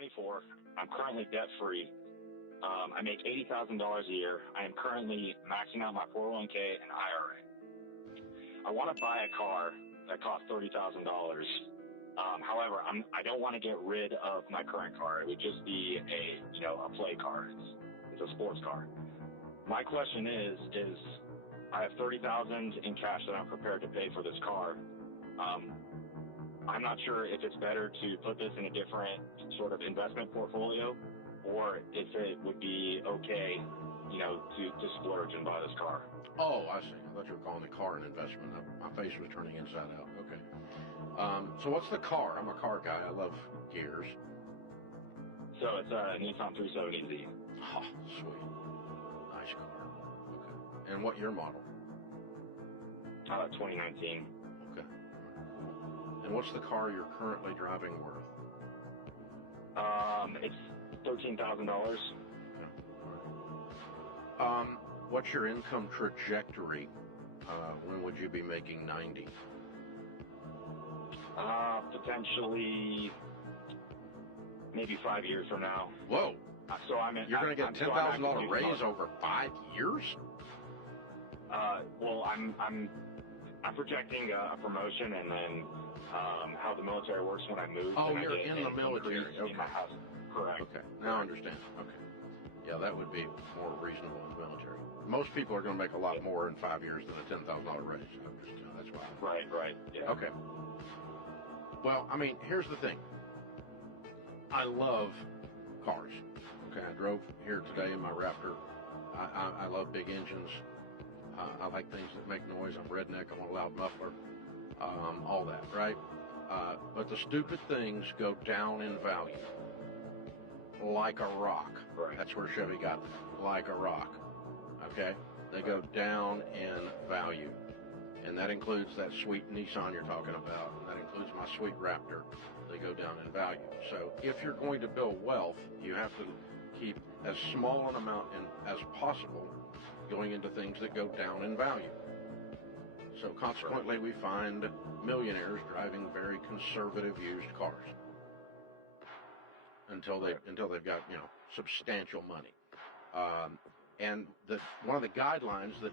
24. I'm currently debt-free. I make $80,000 a year. I am currently maxing out my 401k and IRA. I want to buy a car that costs $30,000. However, I don't want to get rid of my current car. It would just be a play car. It's a sports car. My question is I have $30,000 in cash that I'm prepared to pay for this car. I'm not sure if it's better to put this in a different sort of investment portfolio, or if it would be okay, to splurge and buy this car. Oh, I see. I thought you were calling the car an investment. My face was turning inside out. Okay. So what's the car? I'm a car guy. I love gears. So it's a Nissan 370Z. Oh, sweet. Nice car. Okay. And what year model? 2019. Okay. And what's the car you're currently driving worth? It's $13,000. Okay. What's your income trajectory? When would you be making 90? Potentially, maybe 5 years from now. Whoa! So you're going to get $10,000 raise over 5 years? Well, I'm projecting a promotion, and then how the military works when I move. Oh, you're in the military. Okay. In my house. Correct. Okay. Now I understand. Okay. Yeah, that would be more reasonable in the military. Most people are going to make a lot more in 5 years than a $10,000 raise. That's why. Right. Yeah. Okay. Well, I mean, here's the thing. I love cars. Okay, I drove here today in my Raptor. I love big engines. I like things that make noise. I'm redneck. I want a loud muffler. All that, right? But the stupid things go down in value. Like a rock. Right. That's where Chevy got that. Like a rock. Okay? They go down in value. And that includes that sweet Nissan you're talking about. And that includes my sweet Raptor. They go down in value. So if you're going to build wealth, you have to keep as small an amount as possible going into things that go down in value. So consequently, we find millionaires driving very conservative used cars until they've got substantial money. And one of the guidelines that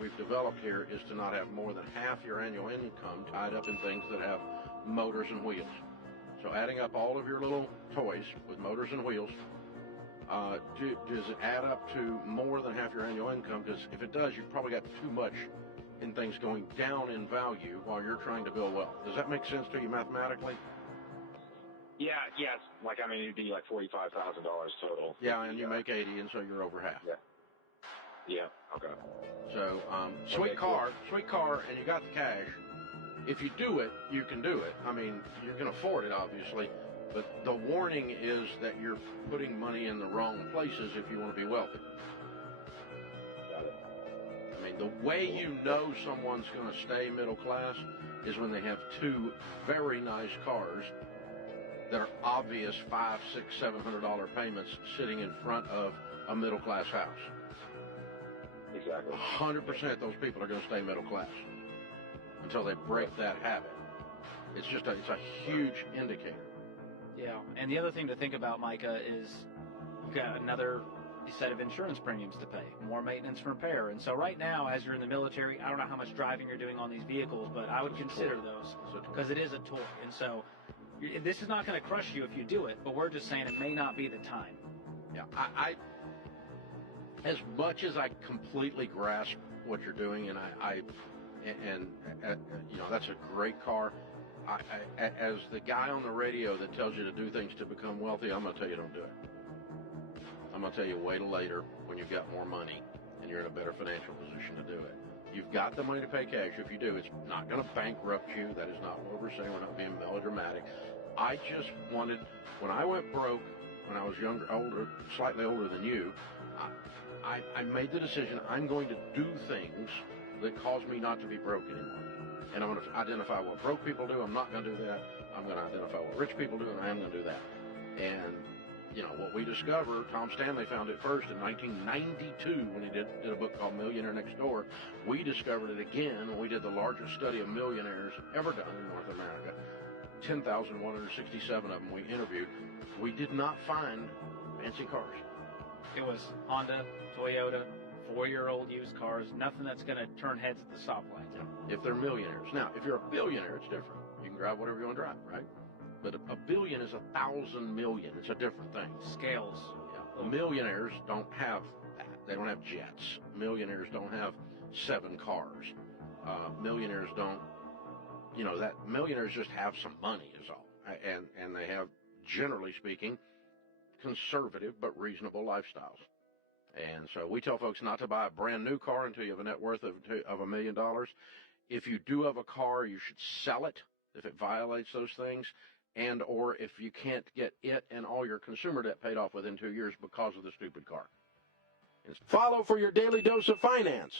we've developed here is to not have more than half your annual income tied up in things that have motors and wheels. So adding up all of your little toys with motors and wheels, does it add up to more than half your annual income? Because if it does, you've probably got too much in things going down in value while you're trying to build wealth. Does that make sense to you mathematically? Yeah, yes. It'd be like $45,000 total. Yeah, and you make 80, and so you're over half. Yeah. Okay. So, sweet car, and you got the cash. If you do it, you can do it. I mean, you can afford it, obviously, but the warning is that you're putting money in the wrong places if you want to be wealthy. Got it. I mean, the way you know someone's going to stay middle class is when they have two very nice cars that are obvious $500, $600, $700 payments sitting in front of a middle class house. Exactly. 100% those people are going to stay middle class until they break that habit. It's a huge indicator. Yeah, and the other thing to think about, Micah, is you've got another set of insurance premiums to pay, more maintenance and repair. And so right now, as you're in the military, I don't know how much driving you're doing on these vehicles, but I would consider those because it is a toy. And so this is not going to crush you if you do it, but we're just saying it may not be the time. Yeah, I as much as I completely grasp what you're doing, and that's a great car. As the guy on the radio that tells you to do things to become wealthy, I'm going to tell you don't do it. I'm going to tell you wait till later when you've got more money and you're in a better financial position to do it. You've got the money to pay cash. If you do, it's not going to bankrupt you. That is not what we're saying. We're not being melodramatic. I just wanted, when I went broke, when I was slightly older than you, I made the decision I'm going to do things that cause me not to be broke anymore. And I'm going to identify what broke people do. I'm not going to do that. I'm going to identify what rich people do, and I am going to do that. And, what we discover, Tom Stanley found it first in 1992 when he did a book called Millionaire Next Door. We discovered it again when we did the largest study of millionaires ever done in North America 10,167 of them we interviewed, we did not find fancy cars. It was Honda, Toyota, 4-year-old used cars, nothing that's going to turn heads at the stoplight. Yeah, if they're millionaires. Now, if you're a billionaire, it's different. You can drive whatever you want to drive, right? But a billion is 1,000 million. It's a different thing. Scales. Yeah. The millionaires don't have that. They don't have jets. Millionaires don't have 7 cars. Millionaires don't, that millionaires just have some money is all. And they have, generally speaking, conservative but reasonable lifestyles. And so we tell folks not to buy a brand new car until you have a net worth of $1 million. If you do have a car, you should sell it if it violates those things, and or if you can't get it and all your consumer debt paid off within 2 years because of the stupid car. Follow for your daily dose of finance.